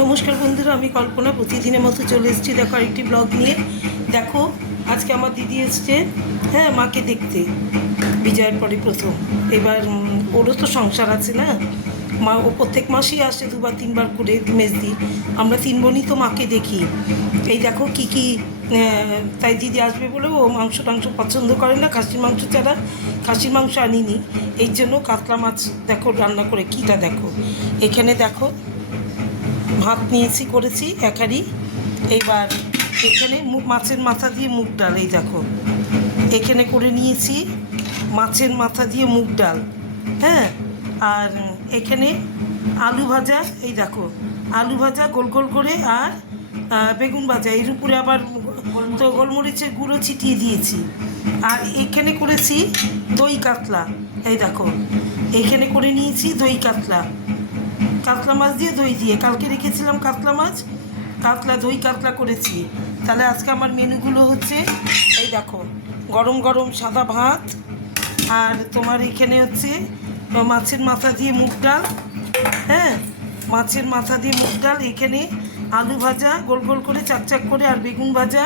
নমস্কার বন্ধুরা, আমি কল্পনা প্রতিদিনের মতো চলে এসেছি দেখো আরেকটি ব্লগ নিয়ে। দেখো আজকে আমার দিদি এসছে, হ্যাঁ, মাকে দেখতে। বিজয়ের পরে প্রথম। এবার ওরও তো সংসার আছে না, মা ও প্রত্যেক মাসেই আসে, দুবার তিনবার করে মেজদি। আমরা তিন বোনই তো মাকে দেখি। এই দেখো কী কী, তাই দিদি আসবে বলে ও মাংস টাংস পছন্দ করে না, খাসির মাংস ছাড়া। খাসির মাংস আনিনি, এই জন্য কাতলা মাছ দেখো রান্না করে কীটা দেখো। এখানে দেখো ভাত নিয়েছি, করেছি একারি। এইবার এখানে মাছের মাথা দিয়ে মুগ ডাল, এই দেখো এখানে করে নিয়েছি মাছের মাথা দিয়ে মুগ ডাল, হ্যাঁ। আর এখানে আলু ভাজা, এই দেখো আলু ভাজা গোল গোল করে, আর বেগুন ভাজা, এর উপরে আবার তো গোলমরিচের গুঁড়ো ছিটিয়ে দিয়েছি। আর এখানে করেছি দই কাতলা, এই দেখো এখানে করে নিয়েছি দই কাতলা, কাতলা মাছ দিয়ে দই দিয়ে। কালকে রেখেছিলাম কাতলা মাছ, কাতলা দই কাতলা করেছি। তাহলে আজকে আমার মেনুগুলো হচ্ছে, এই দেখো গরম গরম সাদা ভাত, আর তোমার এখানে হচ্ছে মাছের মাথা দিয়ে মুগ ডাল, হ্যাঁ, মাছের মাথা দিয়ে মুগ ডাল, এখানে আলু ভাজা গোল গোল করে চাক চাক করে, আর বেগুন ভাজা,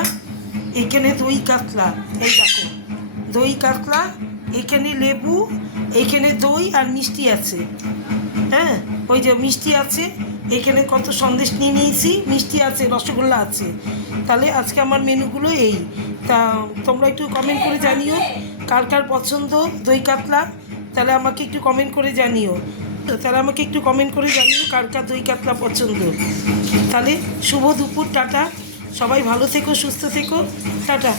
এখানে দই কাতলা, এই দেখো দই কাতলা, এখানে লেবু, এখানে দই আর মিষ্টি আছে, হ্যাঁ, ওই যে মিষ্টি আছে। এখানে কত সন্দেশ নিয়ে নিয়েছি, মিষ্টি আছে, রসগোল্লা আছে। তাহলে আজকে আমার মেনুগুলো এই। তা তোমরা একটু কমেন্ট করে জানিও কার কার পছন্দ দই কাতলা। তাহলে আমাকে একটু কমেন্ট করে জানিও, কার কার দই কাতলা পছন্দ। তাহলে শুভ দুপুর, টাটা, সবাই ভালো থেকো, সুস্থ থেকো, টাটা।